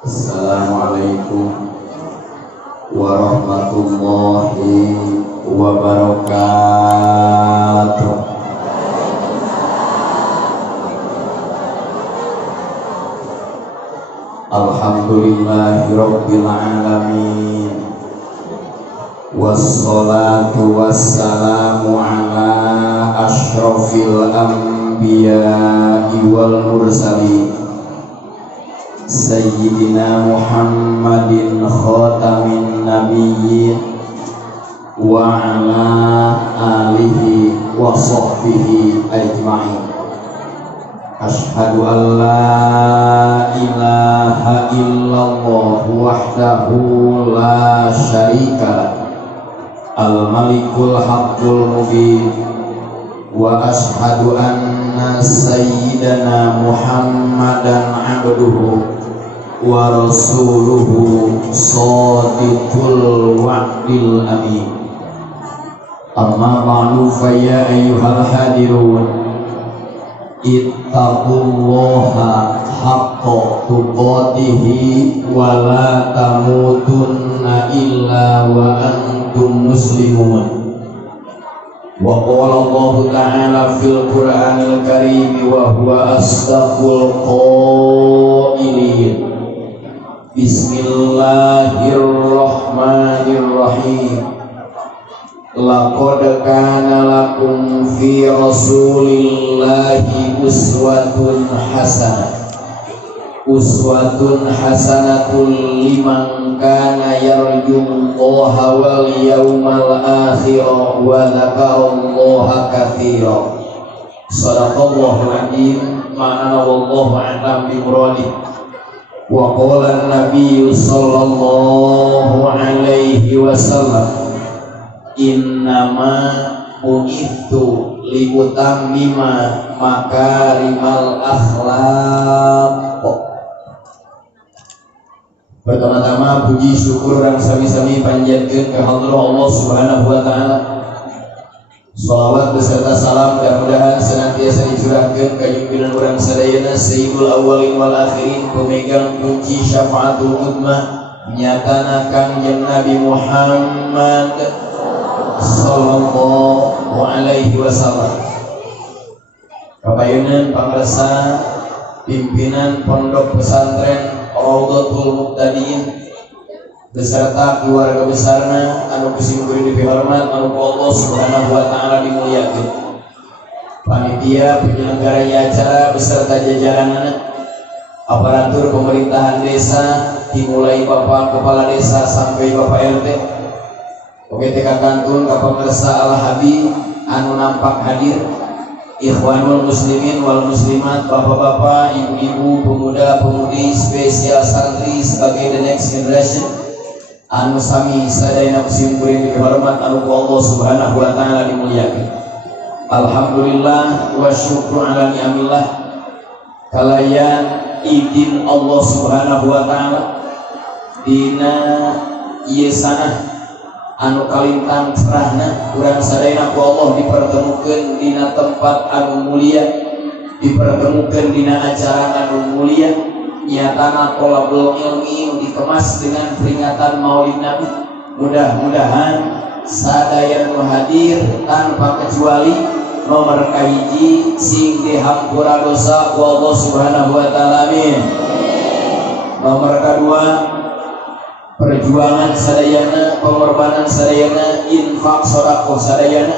Assalamualaikum warahmatullahi wabarakatuh. Alhamdulillahi rabbil alamin. Wassalatu wassalamu ala asyrafil anbiya'i wal mursalin Sayyidina Muhammadin khatamin nabiyyin wa ala alihi wa sahbihi ajma'in. Ashhadu an la ilaha illallah wahdahu la syarika al-malikul haqqul mubin wa ashhadu anna sayyidana Muhammadan abduhu wa rasuluhu shadiqul wa'dil amin. Amma ba'du fa ya ayyuhal hadirun ittaqullaha haqqa tuqatihi wa la tamutunna illa wa antum muslimun. Wa qala Allah ta'ala fil Qur'anil Karim wa huwa asdaqul qailin. Bismillahirrahmanirrahim. Laqad kana lakum fi rasulillahi uswatun hasanatun liman kana yarjullaha wal yawmal akhir wa dzakarallaha katsira. Shadaqallahul adzim. Ma'ana wallahu a'lam bi muradih. Wa qala an-nabiy sallallahu alaihi wasallam, innama bu'ithu liutammima makarimal akhlaq. Pertama-tama puji syukur dan sami-sami panjatkeun ka hadrah Allah Subhanahu wa taala. Shalawat beserta salam dan mudahan senantiasa dicurahkeun ka junjungan urang sadayana sayyidul awwalin wal akhirin, pemegang kunci syafaatul uzma, nyatana Kangjeng Nabi Muhammad sallallahu alaihi wasallam. Kapayunan pamirsa pimpinan Pondok Pesantren Raudhatul Muqtadin beserta keluarga besarna anu kusimkuring dipihormat anu Allah Subhanahu wa taala dimuliakeun. Panitia penyelenggara acara beserta jajaranna, aparatur pemerintahan desa dimulai Bapak Kepala Desa sampai Bapak RT, oke teka kantun ka pamirsa Al-Habib anu nampak hadir, ikhwanul muslimin wal muslimat, bapak-bapak, ibu-ibu, pemuda-pemudi, spesial santri sebagai the next generation anu sami sadayana kusimkuring dihormat anu ku Allah Subhanahu wa taala dimuliakeun. Alhamdulillah wa syukru ala ni'amillah kalayan idin Allah Subhanahu wa taala dina ieu sanah anu kalintang cerahna urang sadayana ku Allah dipertemukeun dina tempat anu mulia, dipertemukeun dina acara anu mulia, nyatana thalabul ilmi dikemas dengan peringatan Maulid Nabi. Mudah-mudahan sadaya nu hadir tanpa kecuali nomor kahiji sing dihampura dosa ku Allah Subhanahu wa taala, amin. Nomor kedua perjuangan sadayana, pengorbanan sadayana, infak sedekah sadayana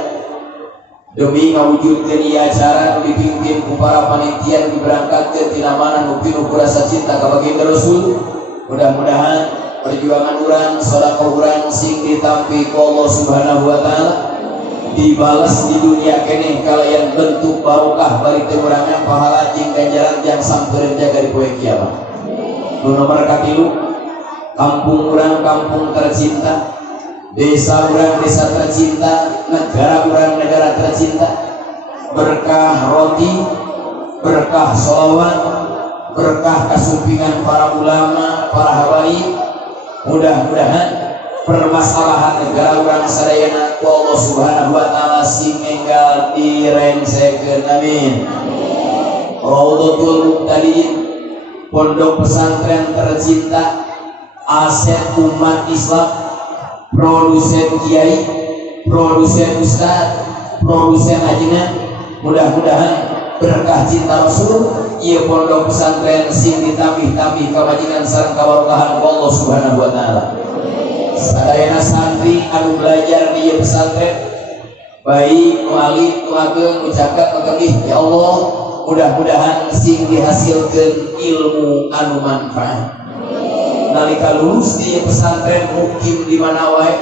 demi ngawujudkeun ieu acara nu dipimpin ku para panitia diberangkatkeun tina mana nu pinuh ku rasa cinta ka baginda Rasul. Mudah-mudahan perjuangan urang, sedekah urang sing ditampi ku Allah Subhanahu wa taala dibalas di dunia keneh kalayan bentuk barokah bari teu urangan pahala jeung ganjaran jang sampeureuh jaga di poe kiamat. Nu nomor katilu, kampung urang kampung tercinta, desa urang desa tercinta, negara urang negara tercinta. Berkah roti, berkah sholawat, berkah kasumpingan para ulama, para habaib. Mudah-mudahan permasalahan negara urang sadayana ku Allah Subhanahu wa taala sing enggal direngsekeun, amin. Raudhatul Muqtadin pondok pesantren tercinta, aset umat Islam, produsen kiai, produsen ustad, produsen ajengan. Mudah-mudahan berkah cinta Rasul ieu pondok pesantren sing ditambih-tambih kabajikan sareng kabarokahan Allah Subhanahu wa taala. Sadayana santri anu belajar di pesantren baik nu alim nu ageng nu cakap nu kebih, ya Allah mudah-mudahan sing dihasilkeun ilmu anu manfaat. Nalika lulus di pesantren mukim di mana wae,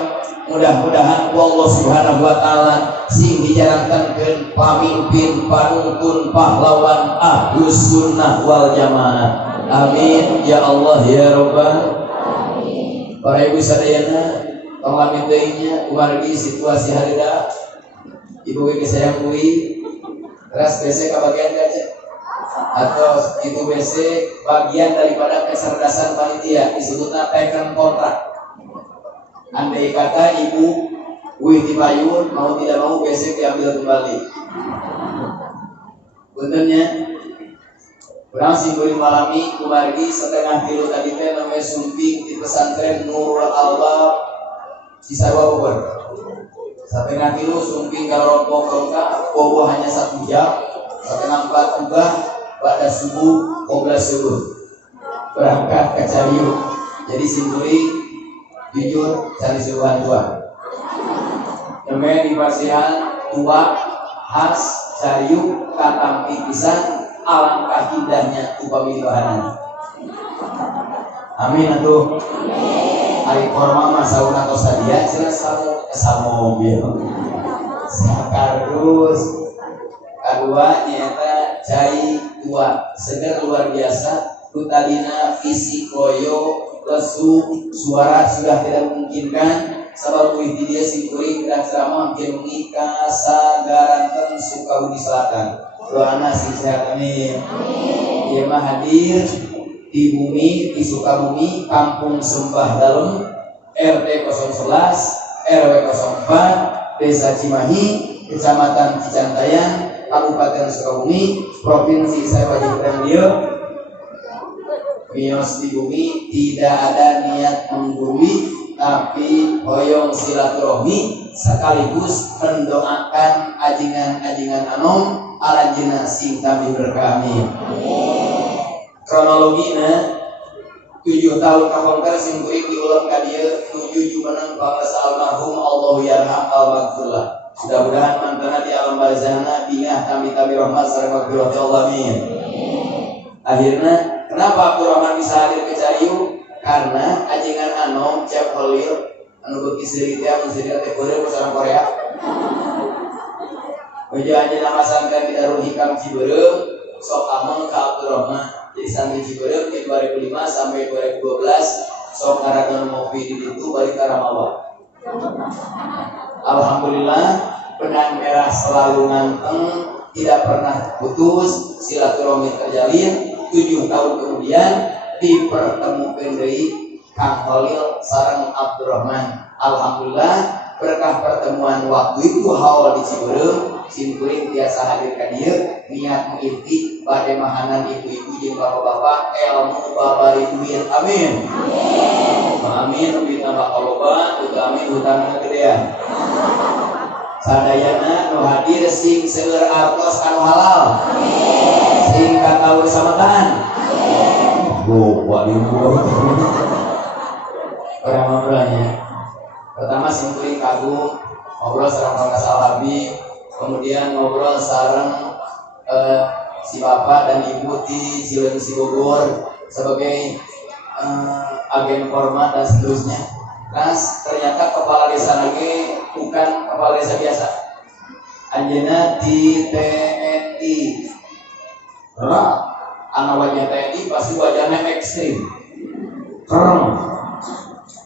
mudah-mudahan Allah Subhanahu wa taala sing dijalankankeun pamimpin panuntun pahlawan Ahlus Sunnah wal Jamaah. Amin ya Allah ya Rabbal. Para ibu sadayana pamit deui nya umargi situasi hareuda. Ibu ge sayang kuwi keras BC kabagian kaca atau itu BC bagian daripada kecerdasan panitia disebutnya taken kontrak. Andai kata ibu Wih Tibayun mau tidak mau BC diambil kembali. Benernya kurang singgung malami kumargi setengah kilo tadi teh namanya sumping di pesantren Nurul Albab Cisarua Bogor. Setengah kilo sumping kalau rompok kerongka bobo hanya 1 jam. Setengah 4 juga pada subuh qobla subuh berangkat ke Cariu. Jadi simpuli jujur cari subuhan tua. Namanya di Pasihan tua khas Cariu katampi pisan. Alangkah indahnya upami bahanan. Amin atuh. Ari korma mah saun atau sadia cenah samu mobil. Sakardus. Kadua nyaeta cai tua seger luar biasa. Rutalina visi koyo lesu suara sudah tidak memungkinkan. Sabab wih dia singkuring dan ceramah mungkin mengika sagaranten Sukabumi Selatan. Doana sing sehat amin. Ieu mah hadir di bumi di Sukabumi, Kampung Sembah Dalem, RT 011, RW 04, Desa Cimahi, Kecamatan Cicantayan, Kabupaten Sukabumi, Provinsi Saibaji Brandio. Mios di bumi tidak ada niat menggurui, tapi hoyong silaturahmi sekaligus mendoakan ajingan-ajingan anom aranjeunna sing kami berkami. Kronologina 7 tahun kapolter sing kuring diulang ka dieu nuju jumeneng pangasa almarhum Allahu yarham al-maghfirlah. Mudah-mudahan mantana di alam barzahna bingah tambi-tambi rahmat sareng maghfirah Allah amin. Akhirna kenapa Abdurrahman bisa hadir ke Cariu? Karena ajengan anom Cep Holil anu beuki seuri teh mun seuri teh beureuh basa Korea. Uja aja nama santri di Darul Hikam Ciberem sok ameng ka Abdurrahman. Jadi santri Ciberem di 2005 sampai 2012 sok ngarakeun ngopi di ditu balik ka Ramawa. Alhamdulillah benang merah selalu nganteng, tidak pernah putus, silaturahmi terjalin. 7 tahun kemudian dipertemukan deui Kang Holil sareng Abdurrahman. Alhamdulillah berkah pertemuan waktu itu haul di Ciberem simkuring biasa hadir ka dieu niat mengikuti bade mahanan ibu-ibu jeung bapak-bapak ilmu babari duit amin. Amin duit nambah kaloba uga amin hutangna gedean. Sadayana nu hadir sing seueur artos anu halal. Sing kataur sametan. Ngobrolnya pertama simkuring kagum ngobrol sareng Kang Salhabi, kemudian ngobrol sareng si bapak dan ibu di Cileungsi Bogor sebagai agen format dan seterusnya. Ternyata kepala desa lagi bukan kepala desa biasa. Anjeunna di TNI. Anak wajah TNI pasti wajahnya ekstrim, keren,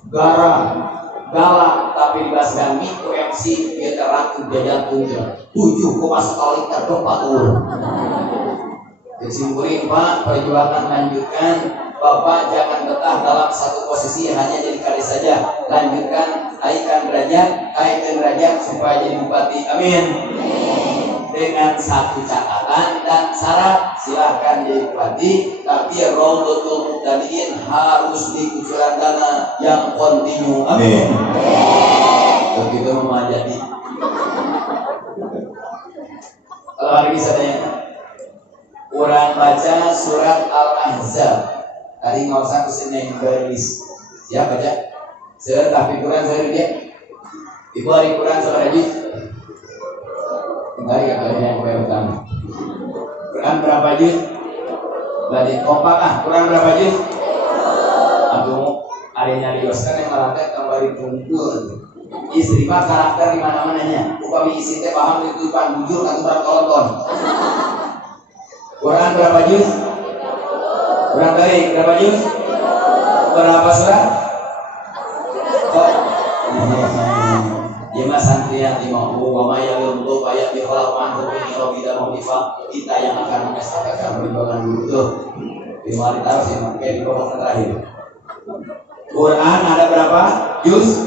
garang, galak, tapi dibahaskan mikro MC dia teratu dia jantung 7,1 liter 4 ur. Kesimpulan Pak, perjuangan lanjutkan. Bapak jangan betah dalam satu posisi hanya jadi kadis saja. Lanjutkan, naikkan derajat supaya jadi bupati. Amin. dengan satu catatan dan syarat, silahkan diikuti, tapi Raudhatul Muqtadin harus di kucuran dana yang kontinu. Amin. Begitu mau jadi. Kalau hari ini saya orang baca surat Al-Ahzab. Tadi nggak usah kesini yang berilis. Siapa baca? Saya tapi Quran saya dia. Ibu hari Quran sama Nabi. Tadi kata yang utama. Quran berapa juz? Berarti kompak Quran berapa juz? Aduh, ada yang nyari dosen yang melakukan kembali kumpul. Istri mah karakter di mana-mananya. Upami isi teh paham itu pan bujur atau bertonton. Quran berapa juz? Berapa juz? Berapa surat? Jemaah santrian di mau wa may yalumtu ayat di khalaq antum min rabida mawdifa, kita yang akan mengesahkan perjuangan dulu tuh. Di mari taruh sih pakai di pokok terakhir. Quran ada berapa juz?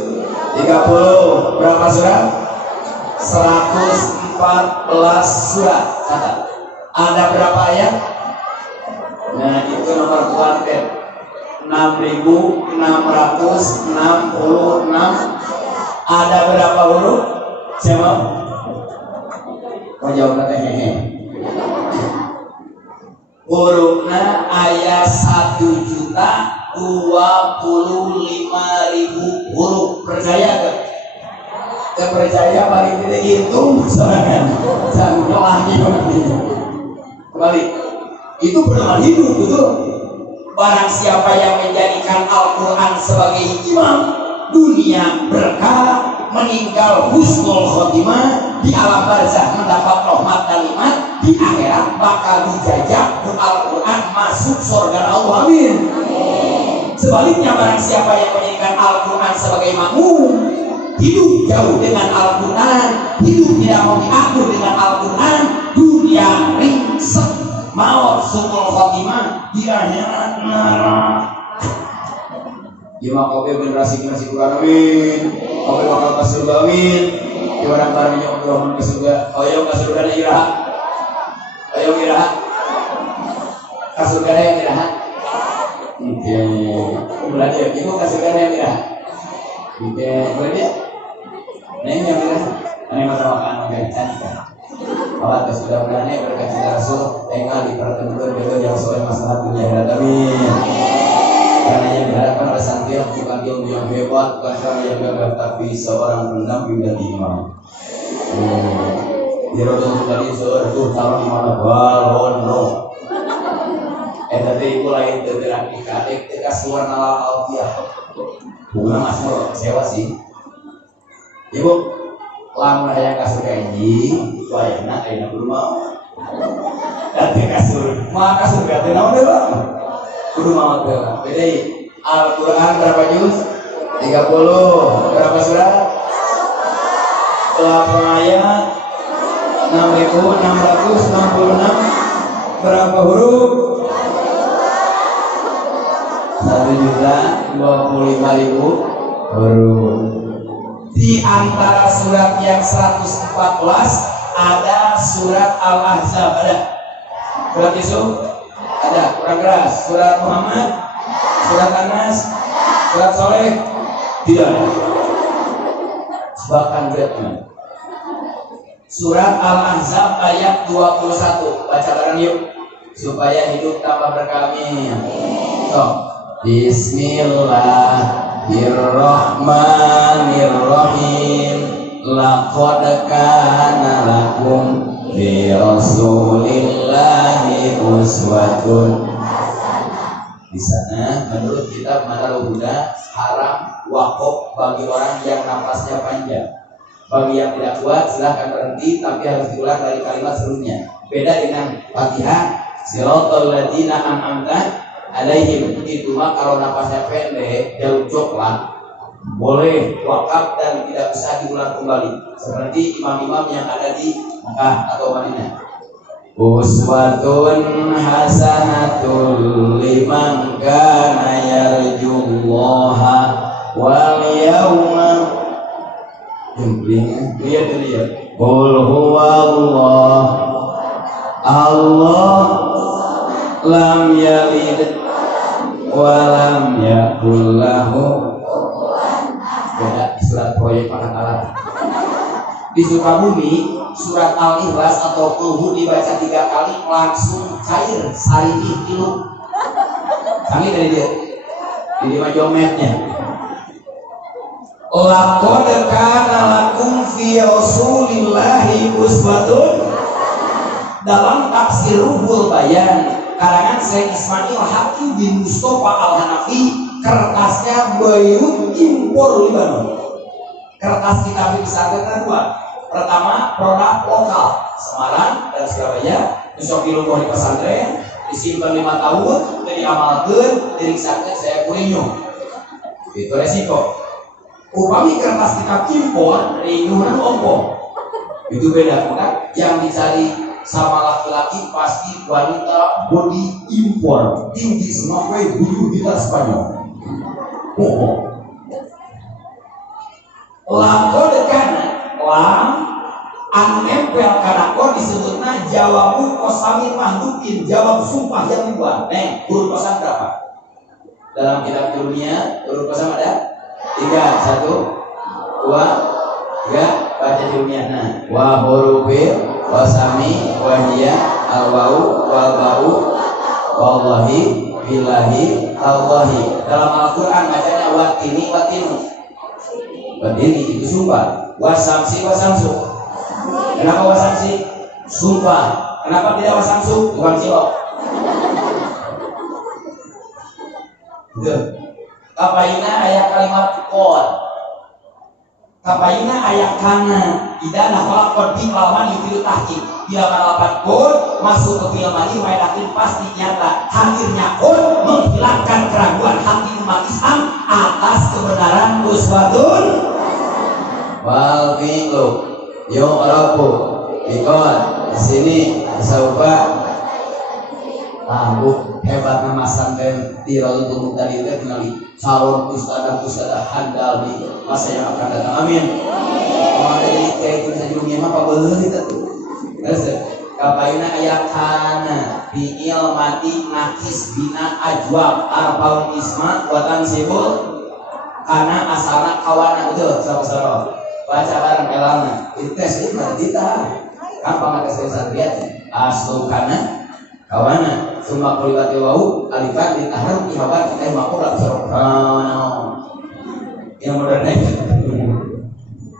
30. Berapa surat? 114 surat. Catat. Ada berapa ayat? Nah, itu nomor kuartet 6.666. Ada berapa huruf? Siapa? Mau jawab kata hehe. Hurufnya ayat 1.025.000 huruf. Percaya gak? Gak percaya paling tidak itu jangan lagi kembali. Itu benar hidup betul. Barang siapa yang menjadikan Al-Quran sebagai imam, dunia berkah, meninggal husnul khotimah, di alam barzakh mendapat rahmat dan nikmat, di akhirat bakal dijajah Al-Quran masuk surga Allah. Amin. Sebaliknya barang siapa yang menjadikan Al-Quran sebagai makmum, hidup jauh dengan Al-Quran, hidup tidak mau diatur dengan Al-Quran, dunia ringsek, maut husnul khotimah, di akhirat neraka. Jemaah kopi generasi Quran, amin. Kopi bakal ke surga, amin. Di orang barangnya untuk rahmat ke surga. Ayo ke surga nih iraha. Ayo iraha. Ke surga yang iraha. Oke. Berarti ibu ke surga yang iraha. Oke, berarti neng yang iraha. Neng masa makan makan cantik kan. Awat ke surga berani berkasih Rasul. Tengah di pertemuan beliau yang soal masalah dunia akhirat, amin. Karena yang diharapkan oleh santri bukan ilmu yang hebat, bukan cara yang gagah, tapi seorang pendamping dan imam. Di Raudhatul tadi seorang itu calon imam balono. Tadi ibu lain tergerak di kadek tekas warna alfiah. Bukan masuk sewa sih. Ibu lamun aya kasur kaji, itu ayana belum mau. Dadi kasur, mau kasur gak tenang deh bang. Kudu mau bela. Jadi Al-Quran berapa juz? 30. Berapa surat? 8 ayat 6.666. Berapa huruf? 1.025.000 huruf. Di antara surat yang 114 ada surat Al-Ahzab. Ada? Surat Yusuf? Ada, kurang keras. Surat Muhammad, surat Anas, surat Soleh, tidak ada. Bahkan Vietnam. Surat Al-Ahzab ayat 21. Baca bareng yuk supaya hidup tambah berkah. So, Bismillahirrahmanirrahim. Laqad kana lakum fi Rasulillahi uswatun. Di sana menurut kitab Manarul Huda haram wakaf bagi orang yang nafasnya panjang. Bagi yang tidak kuat silahkan berhenti, tapi harus diulang dari kalimat sebelumnya. Beda dengan Fatihah, siratal ladzina an'amta alaihim. Itu mah kalau nafasnya pendek, jauh coklat, boleh wakaf dan tidak bisa diulang kembali. Seperti imam-imam yang ada di Mekah atau Madinah. Uswatun hasanatul liman kana yarjullaha wal yawma. Jumplingnya lihat. Qul huwallah Allah lam yalid wa lam yakul lahu. Beda surat proyek anak-anak. Di Sukabumi surat Al-Ikhlas atau Qul dibaca 3 kali langsung cair sari tilu. Kami dari dia. Jadi majometnya. Laqad kana lakum fi Rasulillahi uswatun. Dalam tafsir Ruhul Bayan karangan Syekh Ismail Hakim bin Mustafa Al-Hanafi, kertasnya Beirut impor Libanon. Kertas kitab bisa ada 2. Pertama produk lokal Semarang dan Surabaya, besok dilungguh di pesantren, disimpan 5 tahun, diamalkan, diriksakan saya kurinyo. Itu resiko. Upami kertas kitab impor, rinyuhan ompong. Itu beda kan? Yang dicari sama laki-laki pasti wanita body impor, tinggi sampai bulu kita Spanyol. Langko dekana, lang anempel karena kau disebutnya jawabu kosamin mahdukin, jawab sumpah yang dibuat. Huruf kosam berapa? Dalam kitab dunia huruf kosam ada 3, 1, 2, 3. Baca dunia. Nah, wa hurufil kosami wahia al-wau wal-bau wallahi billahi Allahi. Dalam Al-Quran bacanya watini watinu. Watini itu sumpah. Wasamsi wasamsu. Kenapa wasamsi? Sumpah. Kenapa tidak wasamsu? Bukan cilok. Kapaina ayat kalimat qol. Kapaina ayat kana. Ida nafal qodi lawan yutil tahqiq. Bila melawan qol masuk ke film ini yakin pasti nyata. Hadirnya qol menghilangkan keraguan hati umat Islam atas kebenaran uswatun. Wal fi'lu yu'rafu biqol. Di sini saufa hebatnya masantren tirau untuk tadi itu kenali calon ustadzah handal di masa yang akan datang. Amin. Dari kayak itu bisa dunia apa boleh itu tuh. Terus kapaina ayakana biil mati nakis bina ajwab arbaun isma buatan sibul karena asalnya kawana itu saudara baca bareng elana itu tes itu kita apa nggak tes lihat asal karena kawana semua kulibat wau alifat ditahan ihabat makul sorokana yang modern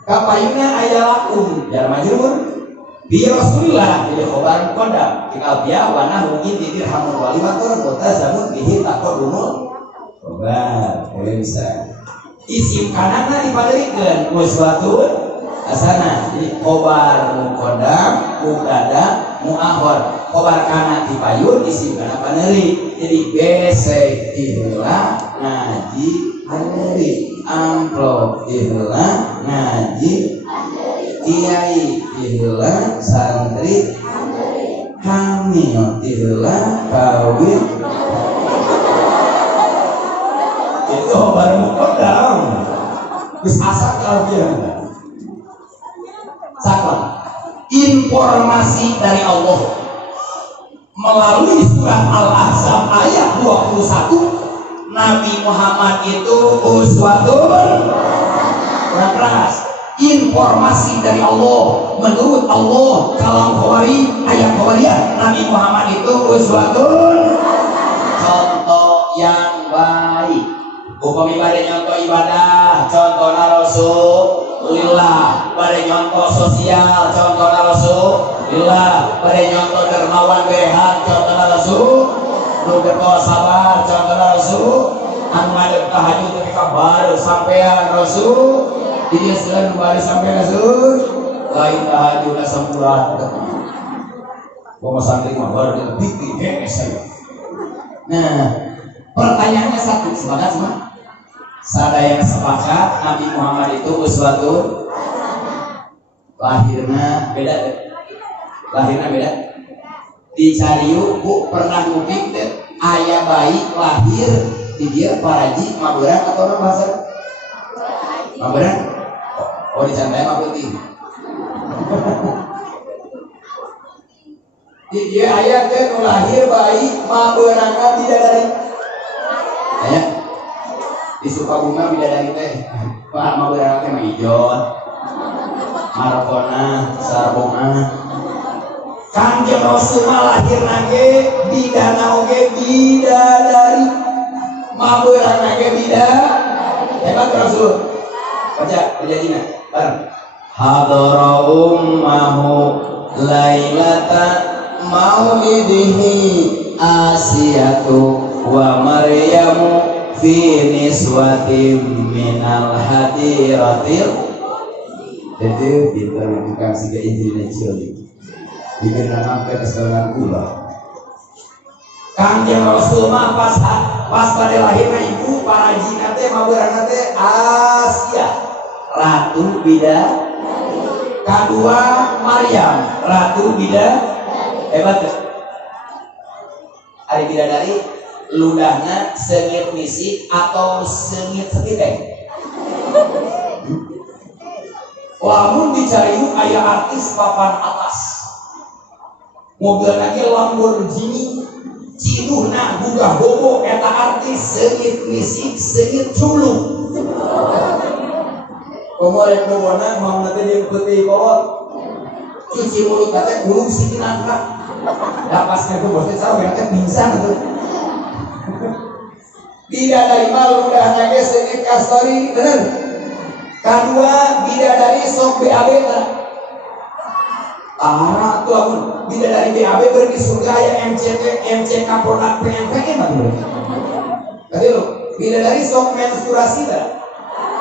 kapayuna ayalakum jar majrur bi Rasulillah jadi khobar kodam jika dia wana mungkin titir hamun walimatur kota zamun bihi taqaddumul khobar boleh bisa isim kanana dipaderikeun uswatun asana jadi khobar muqaddam mubtada muakhir khobar kana dipayun isim kana paneri jadi besek ihla ngaji paneri amplop ihla ngaji kiai ihla santri hamil ihla kawin itu khobar muqaddam wis asak kalbian sakon informasi dari Allah melalui surat Al-Ahzab ayat 21 Nabi Muhammad itu uswatun keras. Informasi dari Allah menurut Allah kalam khawari ayat khawariyah Nabi Muhammad itu uswatun contoh yang baik. Hukum ibadah nyontoh ibadah contohna Rasulullah, pada nyontoh sosial contohna Rasulullah, pada nyontoh dermawan berehat contohna Rasul, berdoa sabar contohna Rasul, anu ngadeg tahajud ketika baru sampean Rasul, dia sedang baru sampai Rasul, lain tahajud sampurna. Bawa santri mah baru lebih saya. Nah, pertanyaannya satu, sepakat semua? Sada yang sepakat Nabi Muhammad itu uswatun lahirna beda deh. Lahirna beda. Dicari yuk bu pernah ngupik deh ayah bayi lahir di dia paraji maburan atau orang bahasa maburan? Oh di santai mah putih. Di dia ayat teh nu lahir bayi mabeurangna bidadari. Aya di Sukabumi bidadari teh mabeurangna teh mah ijon. Markona, Sarbonga. Kanjeng Rasul lahir nage bidana oge bidadari. Mabeurang nage bidadari. Hebat Rasul. Baca jina bareng. Hadara ummahu lailata maulidihi Asiyatu wa Maryamu fi niswatin minal hadiratil. Jadi pintar dikasih ke intinya cilik. Bikin sampai keselangan kula. Kanjeng Rasul mah pas pada lahirnya ibu para jina teh mabeurangna teh Asia ratu bidadari. Kedua Maryam ratu bidadari. Hebat tuh. Ari bidadari ludahna seungit misi atau seungit sepiteng. Lamun dicariu aya artis papan atas. Mobil lagi Lamborghini, cinuhna gugah bobo eta artis seungit misi seungit culuk. Komorek bobona mamna teh jeung peuting kolot. Cuci mulut teh gulung si nangka. Da pas ka bos teh sareng teh pingsan atuh. Bidadari mah ludahna ge seungit kastori, bener. Kedua bidadari sok BAB ta. Tuh amun bidadari BAB beur di surga aya MCK produk PMPM atuh. Tadi lo bidadari sok menstruasi ta.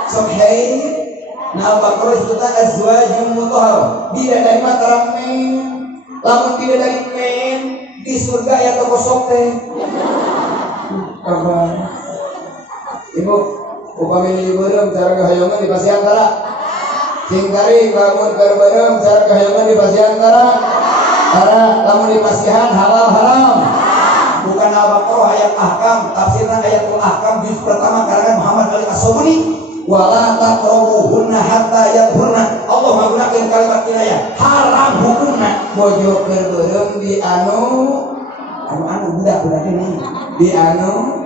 Sok haid. Nah Al-Baqarah disebutkan azwajum mutahharah. Bidadari mah tarang men. Lamun bidadari men di surga aya toko sok teh. Kabar. Ibu upami libureum cara kahayongan di Pasiantara. Singkari bangun kerberem cara kahayongan di Pasiantara. Karena lamun di pasihan halal haram. Bukan Al-Baqarah ayat ahkam, tafsirna ayatul ahkam juz pertama karangan Muhammad Ali As-Sobuni. Wala taqrabuhunna hatta yadhurna. Allah menggunakan kalimat kinayah. Haram hukumna bojo kerberem di anu budak ini di anu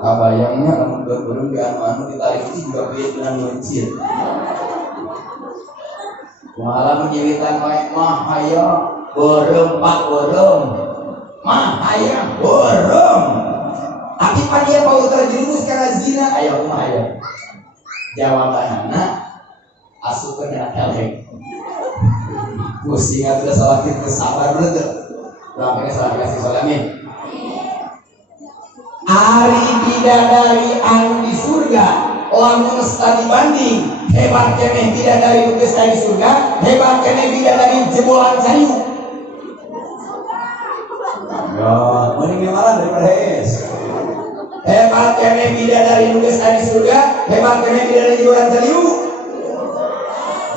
kabayangnya lamun berburung di anu ditarik itu juga beda dengan mencil. Malah menyewitan wae mah hayang borem pak borem. Mah hayang borem. Tapi pan dia mau terjerumus karena zina aya mah hayang. Jawabanna asukeun kana kelek. Pusing atuh salah kita sabar bener. Sampai salah kasih salamin. Ari bidadari anu di surga lamun studi banding hebat keneh bidadari geus di surga hebat keneh bidadari jebolan kayu. Ya, mending memaran daripada es. Hebat keneh bidadari geus di surga hebat keneh bidadari jebolan kayu.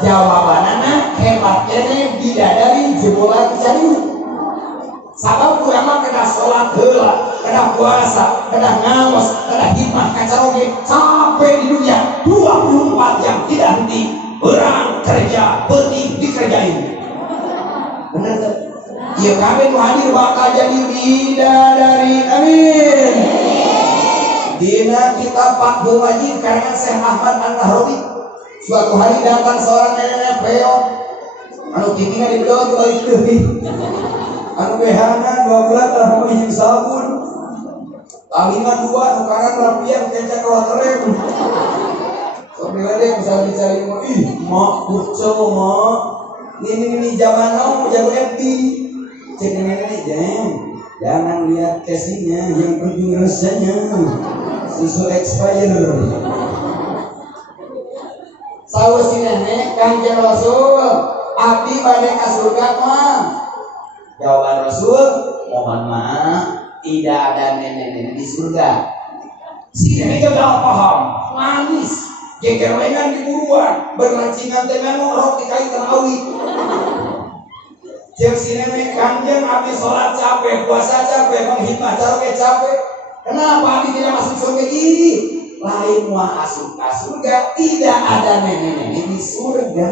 Jawabanana hebat keneh bidadari jebolan kayu. Sabab urang mah kena salat heula, kena puasa, kena ngaos, kena hikmah kacaroge sampai di dunia 24 jam tidak henti. Urang kerja penting dikerjain. Bener tuh. Ieu kabeh nu hadir bakal jadi bidadari. Amin. Dina kitab Fathul Majid karangan Syekh Ahmad An-Nahrawi. Suatu hari datang seorang nenek peot anu tingginya di bedol balik leuwih. Anu behana 2 bulan telah memiliki sabun. Taliman 2 nukaran rapian kecak waterem. Soalnya deh bisa dicari mau mak kucel mak. Ini zaman now jago FB. Cek nenek jangan lihat casingnya yang ujung rasanya susu expired. Saur si nenek Kanjeng Rasul abdi bade ka surga mah. Jawaban Rasul, mohon maaf, tidak ada nenek-nenek di surga. Si nenek juga paham, manis, gegerengan di buruan, bermancingan dengan rok di kaitan awi. Cek si nenek Kanjeng abdi sholat capek, puasa capek, menghikmah capek. Kenapa abdi tidak masuk surga ini? Lain mau asup ke surga, tidak ada nenek-nenek di surga.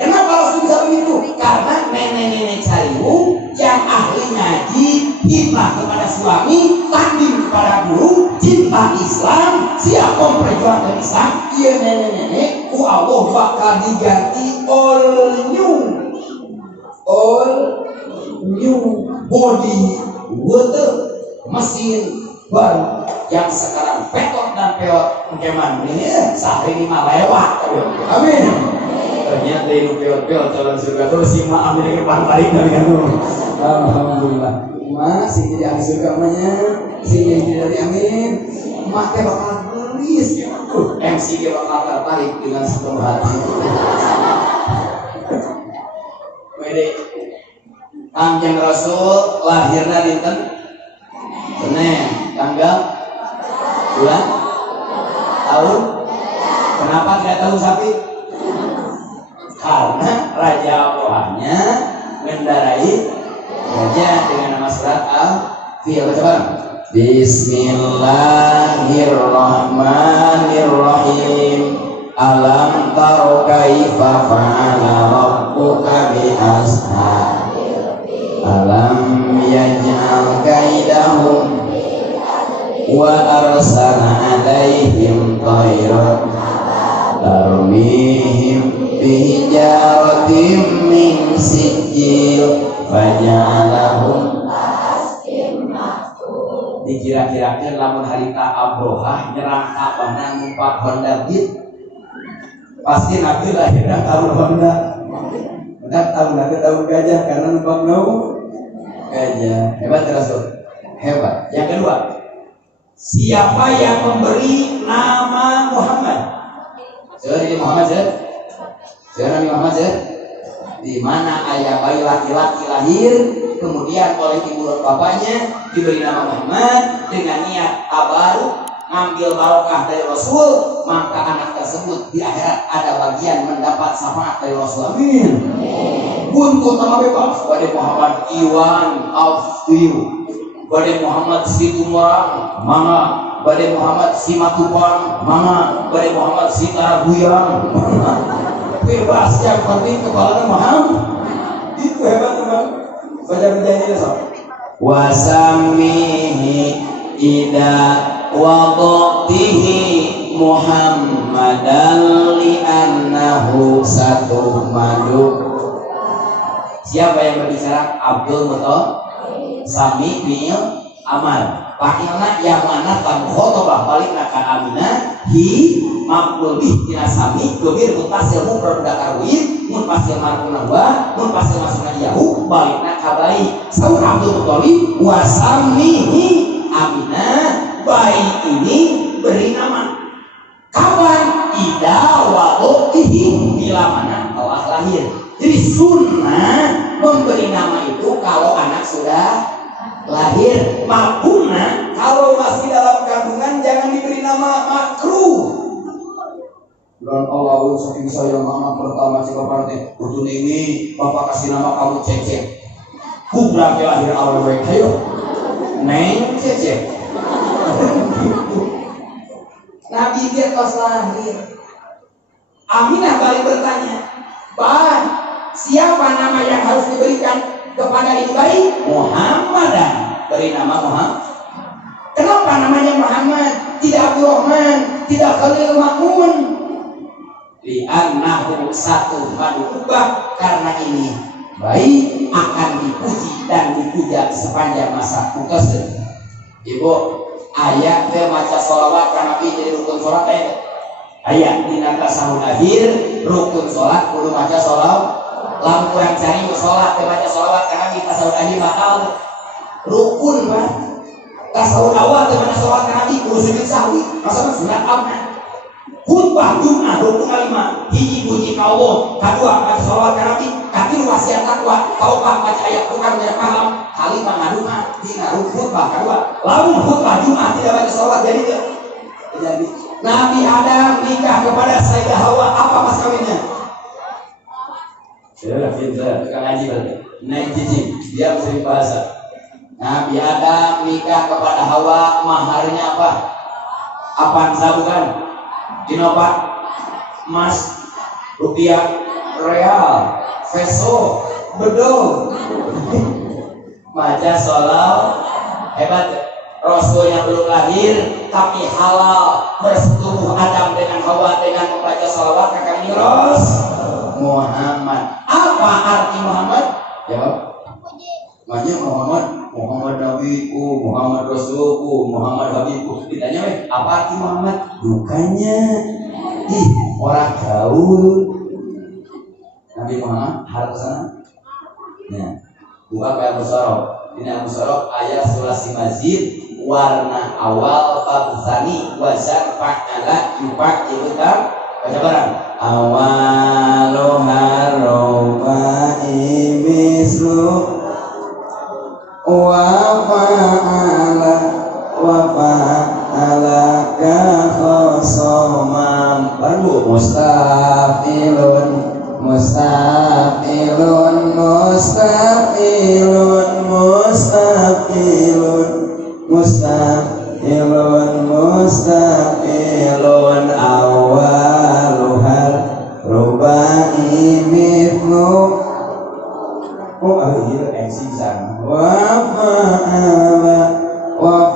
Kenapa harus bisa begitu? Karena nenek-nenek carimu yang ahli ngaji, hikmah kepada suami, tanding kepada guru, cinta Islam, siap memperjuangkan Islam. Iya nenek-nenek, ku Allah bakal diganti all new body water, mesin baru yang sekarang petot dan peot keman ini sehari ini mah lewat. Amin. Ternyata itu peot-peot calon surga terus si maaf ini ke balik dari kamu. Alhamdulillah. Masih jadi ahli surga namanya, si jadi dari amin. Maka bakal gelis, MC bakal tertarik dengan sepenuh hati. Wede, Kanjeng Rasul lahirna dinten Senin, tanggal, bulan, tahun. Kenapa tidak tahu sapi? Karena Raja Abrahamnya mengendarai raja dengan nama surat Al-Fil. Coba. Bismillahirrahmanirrahim. Alam taro kaifa fa'ala rabbuka bi ashabil fil. Alam yaj'al kaidahum wa arsala alaihim tayran tarmihim bihijaratin min sijil faja'alahum kasfin ma'kul. Dikira-kirakan lamun harita Abrohah nyerang Ka'bah numpak Honda Beat, pasti Nabi lahirnya tahun Honda. Benar tahun Nabi tahun gajah karena numpak gajah. Hebat Rasul. Hebat. Yang kedua, siapa yang memberi nama Muhammad? Jadi Muhammad ya? Nabi Muhammad ya? Di mana ayah bayi laki-laki lahir, kemudian oleh ibu dan bapaknya diberi nama Muhammad dengan niat baru ngambil barokah dari Rasul, maka anak tersebut di akhirat ada bagian mendapat syafaat dari Rasul. Amin. Untuk nama bebas, Bade Muhammad Iwan Aftiu, Bade Muhammad Situmorang, Mama, Bade Muhammad Simatupang, Mama, Bade Muhammad Sitarabuyang, bebas yang penting kepala Muhammad. Itu hebat teman. Baca berjanji besok. Wasamihi ida wadatihi Muhammadan li'annahu satu madu. Siapa yang berbicara? Abdul Muttalib Sami bin Amal. Pakilna yang mana kamu khotobah balik nakan Aminah hi maqbul bih tina sami gobir mutasil mufrad dakarwin mun pasil marfuna wa mun pasil masuna yahu balikna kabai saur Abdul Muttalib wasamihi Aminah. Bayi ini beri nama kapan? Ida wadotihi, bila mana Allah lahir. Jadi sunnah memberi nama itu kalau anak sudah lahir. Makuna kalau masih dalam kandungan jangan diberi nama makruh. Dan Allah saking sayang anak pertama jika partai betul ini bapak kasih nama kamu Cecep. Kubra ke lahir awal ayo Neng Cecep. Nabi dia pas lahir, Aminah balik bertanya, "Bah, siapa nama yang harus diberikan kepada ini bayi?" Muhammadan. Beri nama Muhammad. Kenapa namanya Muhammad? Tidak Abdurrahman, tidak Khalil Ma'mun. Li'annahu satu madubah, karena ini bayi akan dipuji dan dipuja sepanjang masa ukasnya. Ibu, ayat teh maca sholawat karena Nabi jadi rukun sholat ayat di nata sahur akhir rukun sholat kudu maca sholawat. Lamun kurang cari sholat teh maca sholawat karena Nabi tasawuf akhir bakal rukun kan. Tasawuf awal teh maca sholawat karena Nabi kudu sujud sahwi maksudnya sunat amna. Khutbah Jumat rukun kelima hiji puji ka Allah, kedua maca sholawat karena Nabi, katilu wasiat takwa, kaopat maca ayat Quran banyak paham, kalimah ngaduma dina khutbah kedua. Lamun khutbah Jumat tidak baca sholawat jadi enggak? Jadi Nabi Adam nikah kepada Sayyidah Hawa, apa mas kawinnya? Sudah pintar, tukang ngaji berarti. Naik cicing, dia sering bahasa. Nabi Adam nikah kepada Hawa, maharnya apa? Apaan sabukan? Dinopat, emas, rupiah, real, peso, bedong. Maca solal hebat. Rasul yang belum lahir tapi halal bersetubuh Adam dengan Hawa dengan membaca salawat kakak Miros Muhammad. Apa arti Muhammad? Jawab. Makanya Muhammad Nabiku, Muhammad Rasulku, Muhammad Habibku. Ditanya apa arti Muhammad? Bukannya orang gaul. Nabi Muhammad harus sana. Nah, buka kayak Musyarab. Ini Musyarab ayat sulasi mazid warna awal babzani wazan fa'ala yupak ilutam baca barang awaluhar robai mislu wa fa'ala ka khosamam baru mustafilun awaluhal rubai mithlu iya MC sana wa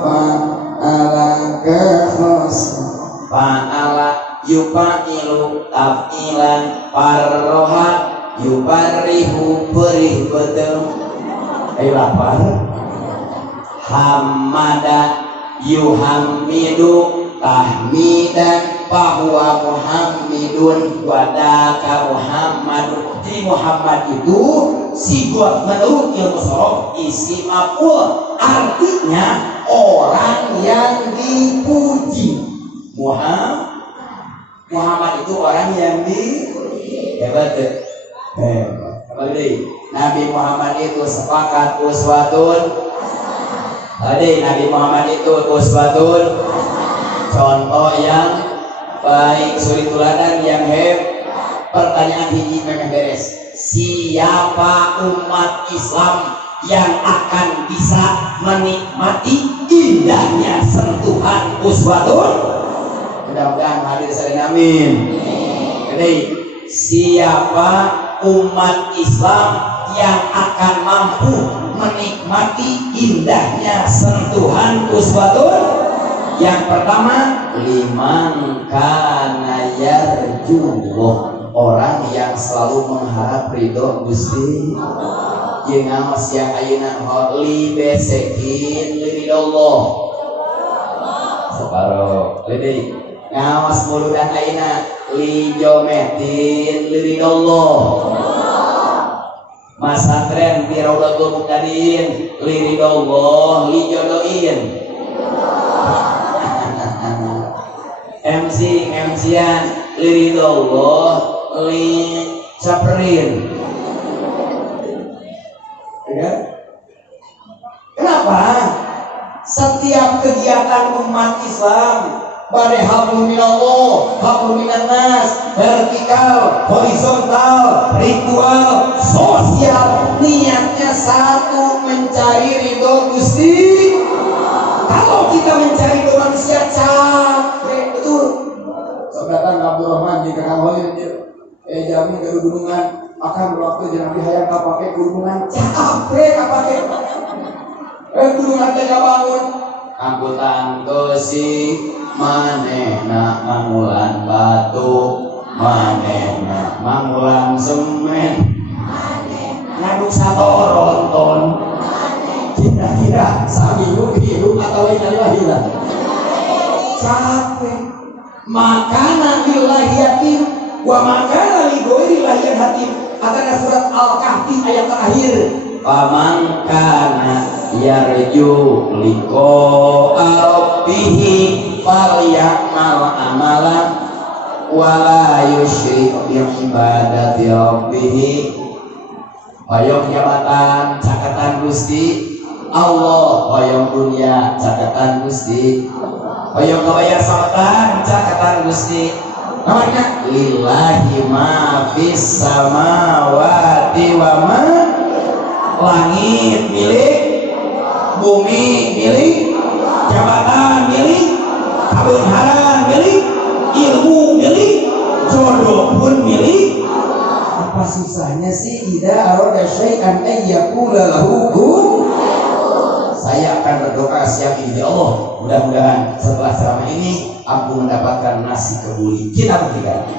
fa'ala kakhos fa'ala yupa'ilu taf'ilan parroha yuparrihu perih betul ayo lapar hamada yuhammidu tahmidan bahwa Muhammadun wadaka Muhammadun. Jadi Muhammad itu sigok menurut ilmu sorof isi maf'ul, artinya orang yang dipuji. Muhammad itu orang yang dipuji. Hebat deh. Nabi Muhammad itu sepakat uswatun. Tadi Nabi Muhammad itu uswatun, contoh yang baik, suri tuladan yang Pertanyaan hiji memang beres. Siapa umat Islam yang akan bisa menikmati indahnya sentuhan uswatun? Mudah-mudahan hadir sering amin. Jadi siapa umat Islam yang akan mampu menikmati indahnya sentuhan uswatun? Yang pertama, liman kana yarjullah, orang yang selalu mengharap ridho Gusti. Jeung ngaos yang ayeuna li besekin liridallah. Sabaro, deui. Ngaos muludan ayeuna li jometin liridallah. Masatren di Raudatul Muqtadin liridallah li jodoin. MC-an liridallah li caperin. Ya? Kenapa? Setiap kegiatan umat Islam badai hablum minallah, hablum minannas, vertikal, horizontal, ritual, sosial, niatnya satu, mencari ridho Gusti. Kalau kita mencari ridho manusia capek betul. Saudara Abdurrahman di Kakak Walid jamin ke gunungan akan berwaktu jangan dihayang kapake gunungan capek kapake gunungan tega bangun angkutan tosi manehna mangulan batu manehna mangulan semen ngaduk satoronton kira-kira saminggu hidup atau lahir capek. Makanan bilahiyatin wa makanan ligoiri lahiyatin. Ada surat Al-Kahfi ayat terakhir. Faman kana yarju liqa'a rabbih falyamal amalan wala yusyrik bi ibadati rabbih. Hoyong jabatan cakatan Gusti Allah, hoyong dunia cakatan Gusti, hoyong kabayar samatan cakatan Gusti. Namanya lillahi ma fis samawati wa ma, langit milik, bumi milik, jabatan milik, kebenaran milik, ilmu milik, jodoh pun milik. Apa susahnya sih idza arada syai'an ay yaqula lahu kun. Saya akan berdoa siang ini, ya Allah, mudah-mudahan setelah ceramah ini aku mendapatkan nasi kebuli. Kita bertiga.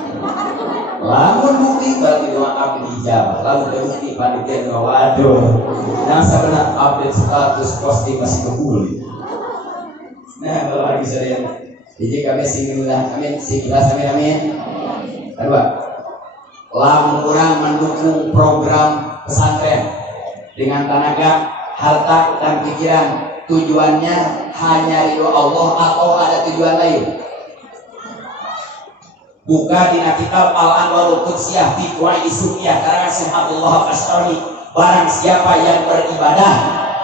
Lamun bukti berarti doa abdi dijawab. Lamun bukti panitia doa waduh. Nah sebenarnya update status posting masih kebuli. Nah kalau hari bisa lihat. Jadi kami singgulah, amin, singgulah, amin. Kedua, lamun orang mendukung program pesantren dengan tenaga, harta dan pikiran, tujuannya hanya ridho Allah atau ada tujuan lain? Buka di kitab Al-Anwarul Qudsiyah fi Qawaid Sunniyah karangan Syekh Abdullah Asy'ari, barang siapa yang beribadah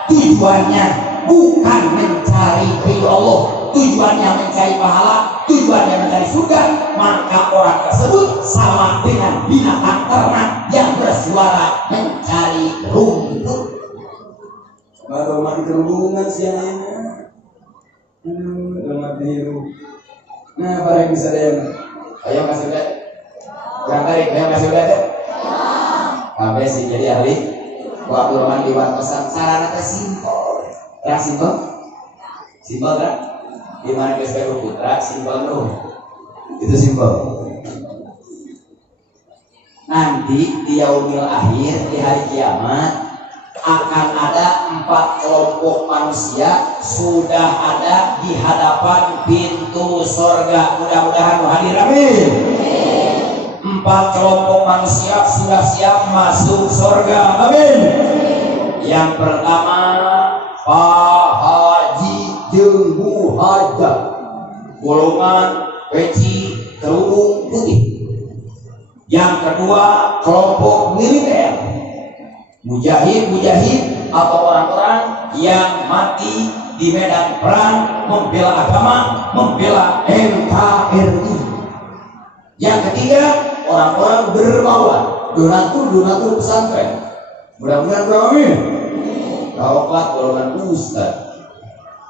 tujuannya bukan mencari ridho Allah, tujuannya mencari pahala, tujuannya mencari surga, maka orang tersebut sama dengan binatang ternak yang bersuara mencari rumput. Baru mati kerubungan siangnya, mati hidup. Nah, para yang bisa yang, ayo kasih lihat, yang tarik, ayo kasih lihat ya. Kabeh sih jadi ahli. Waktu Rahman diwat pesan, sarana teh simpel, yang simpel, simpel kan? Di mana guys kayak putra, simpel dong, itu simpel. Nanti di yaumil akhir, di hari kiamat akan ada 4 kelompok manusia sudah ada di hadapan pintu surga. Mudah-mudahan hadir, amin. 4 kelompok manusia sudah siap masuk surga, amin. Yang pertama Pak Haji jeung Bu Hajah, golongan peci kerudung putih. Yang kedua kelompok militer, mujahid atau orang-orang yang mati di medan perang membela agama, membela NKRI. Yang ketiga orang-orang dermawan, donatur pesantren. Mudah-mudahan amin. Keempat golongan ustaz,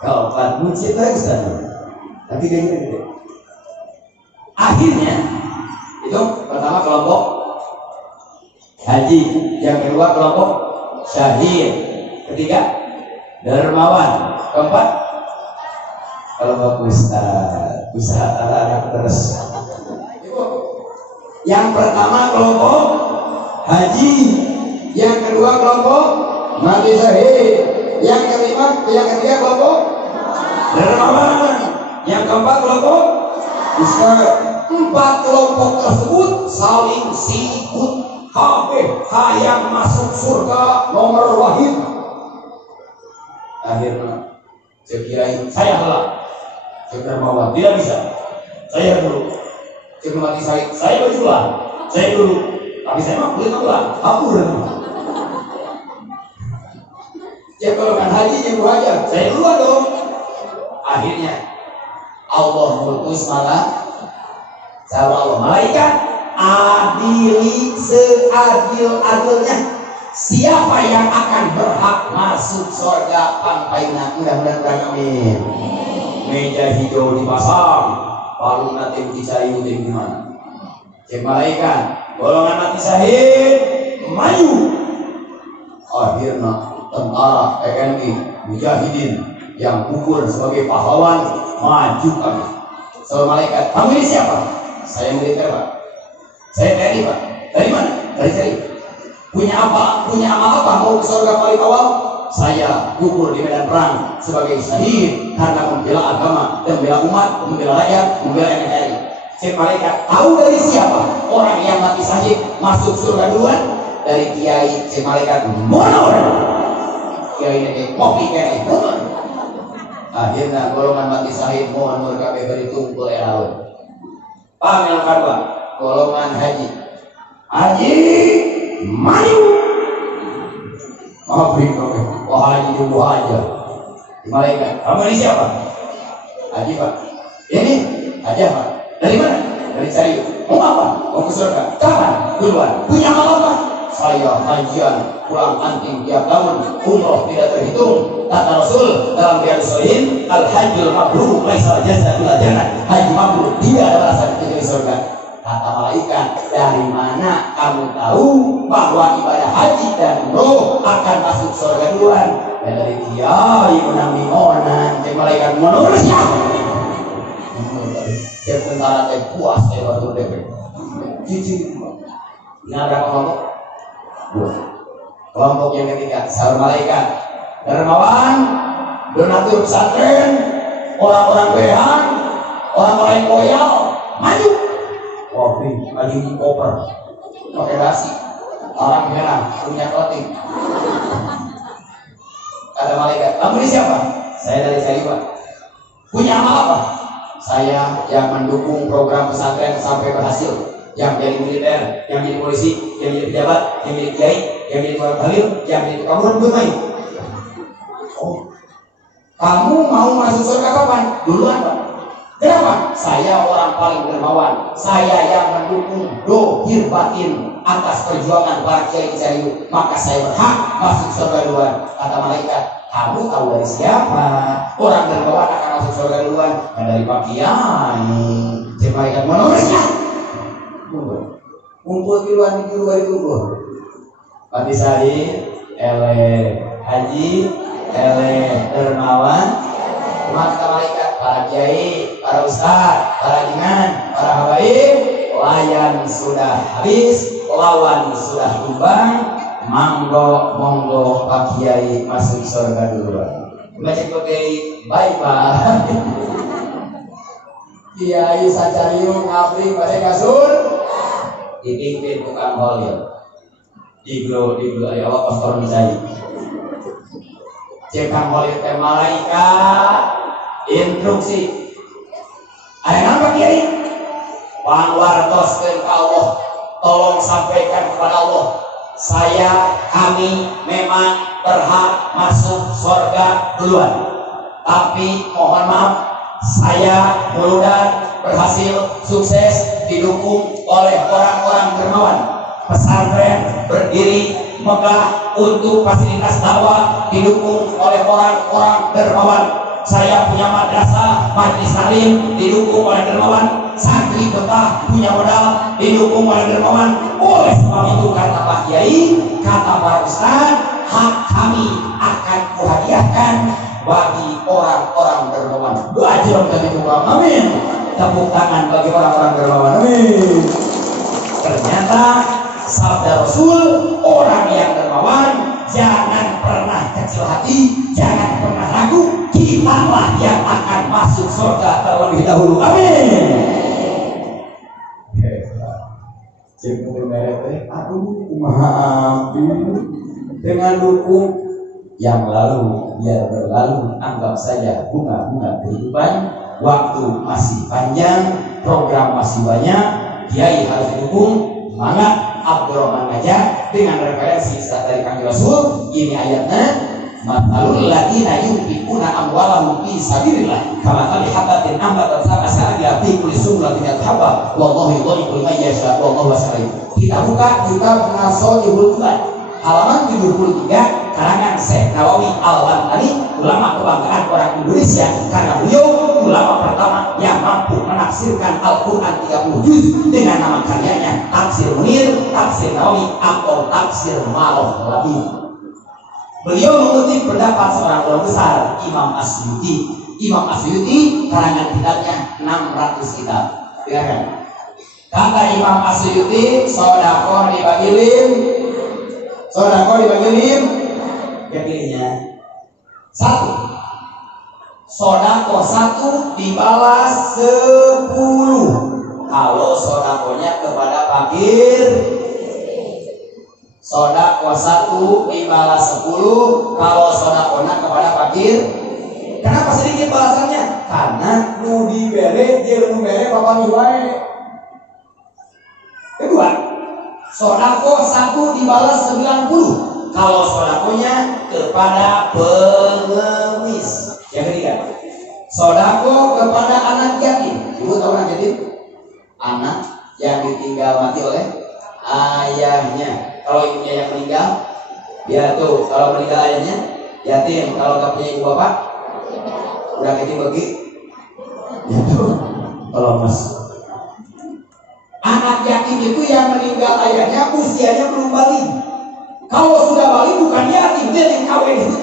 keempat mujid ustaz. Tapi kayaknya gitu. Akhirnya itu pertama kelompok haji, yang kedua kelompok syahid, ketiga dermawan, keempat kelompok ustaz, usaha anak terus. Yang pertama kelompok haji, yang kedua kelompok mati syahid, yang ketiga kelompok dermawan, yang keempat kelompok ustaz. 4 kelompok tersebut saling sikut. Kabeh hayang masuk surga nomor wahid. Akhirnya sekirain saya lah, dermawan tidak bisa, saya dulu. Sebelum mati saya berjuang, saya dulu. Tapi saya mah boleh pulang, aku dulu. Ya golongan haji yang wajar, saya duluan dong. Akhirnya Allah mengutus malah sama Allah malaikat, adili seadil-adilnya siapa yang akan berhak masuk surga pampaina. Mudah-mudahan amin. Meja hijau dipasang, palu nanti dicari di mana. Cek malaikat, golongan mati syahid maju. Akhirnya tentara TNI mujahidin yang gugur sebagai pahlawan maju kami. So malaikat, kamu ini siapa? Saya militer Pak. Saya TNI Pak. Dari mana? Dari saya. Punya apa? Punya amal apa? Mau ke surga paling awal? Saya gugur di medan perang sebagai syahid karena membela agama dan membela umat, membela rakyat, membela NKRI. Cek malaikat, tahu dari siapa orang yang mati syahid masuk surga duluan? Dari kiai. Cek malaikat, mana orang? Kiai ini kopi kiai. Akhirnya golongan mati syahid mohon mereka beri tumpul laut. Panggil kedua golongan haji. Haji maju. Maafin kami, wahai ibu aja. Malaikat, kamu ini siapa? Haji Pak. Ini haji Pak. Dari mana? Dari cari. Mau apa? Mau ke surga. Kapan? Duluan. Punya amal apa? Saya hajian pulang anting tiap tahun, umroh tidak terhitung. Kata Rasul dalam Riyadhus Shalihin, al hajjul mabrur laisa jazaa illa jannah. Haji mabrur tidak ada balasan kecuali surga. Kata malaikat, dari mana kamu tahu bahwa ibadah haji dan umroh akan masuk surga duluan? Ya dari kiai menang mingonan. Cek malaikat menurut siapa? Cek tentara teh puas teh waktu DP. Cici. Nah berapa kelompok? 2. Kelompok yang ketiga, saur malaikat. Dermawan, donatur pesantren, orang-orang behan, orang-orang loyal, maju. Kopi, lagi di koper, pakai nasi, orang merah, punya clothing. Kata malaikat, kamu ini siapa? Saya dari Cariwa. Punya amal apa? Saya yang mendukung program pesantren sampai berhasil. Yang jadi militer, yang jadi polisi, yang jadi pejabat, yang jadi kiai, yang jadi tukang dalil, yang jadi tukang bermain. Oh, kamu mau masuk surga kapan? Duluan, Pak. Kenapa? Saya orang paling dermawan. Saya yang mendukung dohir batin atas perjuangan para kiai di Cariu. Maka saya berhak masuk surga duluan. Kata malaikat, kamu tahu dari siapa? Orang dermawan akan masuk surga duluan. Dan dari Pak Kiai. Si malaikat menurutnya. Kumpul di luar itu. Pati Sari, Haji, dermawan. Maka malaikat, para kiai, para ustaz, para jinan, para habaib, layan sudah habis, lawan sudah tumbang, monggo Pak Kiai masuk surga duluan. Baca pakai baik Pak. Kiai Sacariu ngabri pada kasur, dipimpin tukang holir, diglo dari awal pastor Misai. Cekang holir teh malaikat. Instruksi ada apa Kiai? Panwartoskeun ka Allah, tolong sampaikan kepada Allah, kami memang berhak masuk surga duluan, tapi mohon maaf, saya mudah berhasil sukses didukung oleh orang-orang dermawan. Pesantren berdiri megah untuk fasilitas dakwah didukung oleh orang-orang dermawan. Saya punya madrasah, majlis taklim didukung oleh dermawan. Santri betah punya modal didukung oleh dermawan. Oleh sebab itu kata Pak Kiai, kata para ustaz, hak kami akan kuhadiahkan bagi orang-orang dermawan. Doa dari Tuhan, amin. Tepuk tangan bagi orang-orang dermawan, amin. Ternyata sabda Rasul, orang yang dermawan jangan pernah kecil hati, jangan pernah ragu, kitalah yang akan masuk surga terlebih dahulu, amin. Maaf dengan dukung yang lalu biar berlalu, anggap saja bunga-bunga kehidupan. Waktu masih panjang, program masih banyak, kiai harus didukung. Semangat. Abdurrahman Gajah dengan referensi dari Kang Rasul. Ini ayatnya, matalul ladina yunfikuna amwalahum fi sabilillah kamathali habatin ambatat sab'a sanabila fi kulli sunbulatin habba wallahu yudhi'u liman yasha wallahu wasi'un. Kita buka kitab Nasoihul Quran halaman 73 karangan Syekh Nawawi Al-Bantani, ulama kebanggaan orang Indonesia karena beliau ulama pertama yang mampu menafsirkan Al-Quran 30 juz dengan nama karyanya Tafsir Munir, Tafsir Nawawi atau Tafsir Maloh Labib. Beliau mengutip pendapat seorang ulama besar, Imam Asyuti. Imam Asyuti karangan kitabnya 600 kitab. Dengarkan. Kata Imam Asyuti, sodako dibagi lim. Yang pilihnya 1. Sodako 1 dibalas 10 kalau sodakonya kepada fakir. Sodako 1 dibalas 10 kalau sodakonya kepada fakir. Kenapa sedikit balasannya? Karena nu dibere jeung nu bere papami wae. Kedua, sodako 1 dibalas 90 kalau sodakonya kepada pengemis. Yang ketiga, sodako kepada anak yatim. Ibu tahu anak yatim? Anak yang ditinggal mati oleh ayahnya. Kalau ibunya yang meninggal, ya tuh. Kalau meninggal ayahnya, yatim. Kalau nggak punya ibu bapak, udah yatim bagi. Ya tuh. Kalau mas, anak yatim itu yang meninggal ayahnya usianya belum balik. Kalau sudah balik bukan yatim, dia yang kawin itu.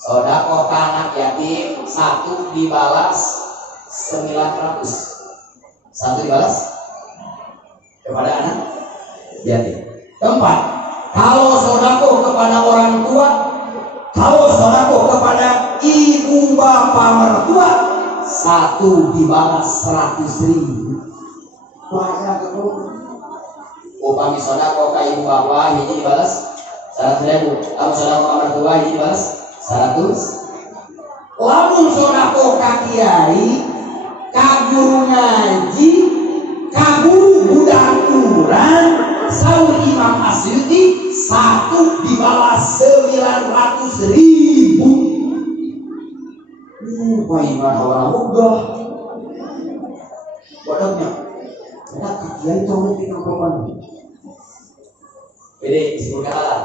Sedekah ke anak yatim 1 dibalas 900. 1 dibalas kepada anak yatim. Keempat, kalau sedekah kepada orang tua, kalau sedekah kepada ibu bapak mertua, 1 dibalas 100.000. banyak itu. Upami sedekah ka ibu bapak hiji dibalas 100.000. Lamun sedekah ka mertua hiji dibalas 100. Lamun sedekah ka kiai, ka guru ngaji, ka guru budak urang, saur Imam Asyuti 1 dibalas 900.000. Iman orang ogah. Wadahnya, kita kajian tahu kita korban. Jadi disebut kata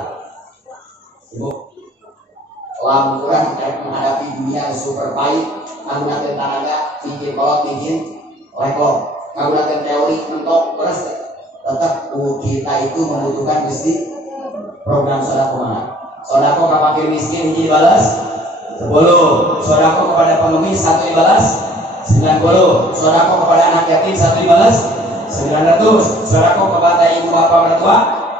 sibuk. Lamun kurang menghadapi dunia yang super baik, menggunakan tenaga, bikin kolot, bikin lekor, menggunakan teori mentok, terus tetap kita itu membutuhkan mesti program sedekah. Sedekah ke fakir miskin hiji dibalas 10. Sedekah kepada pengemis 1 dibalas 90. Sedekah kepada anak yatim 1 dibalas 900. Sedekah kepada ibu bapak mertua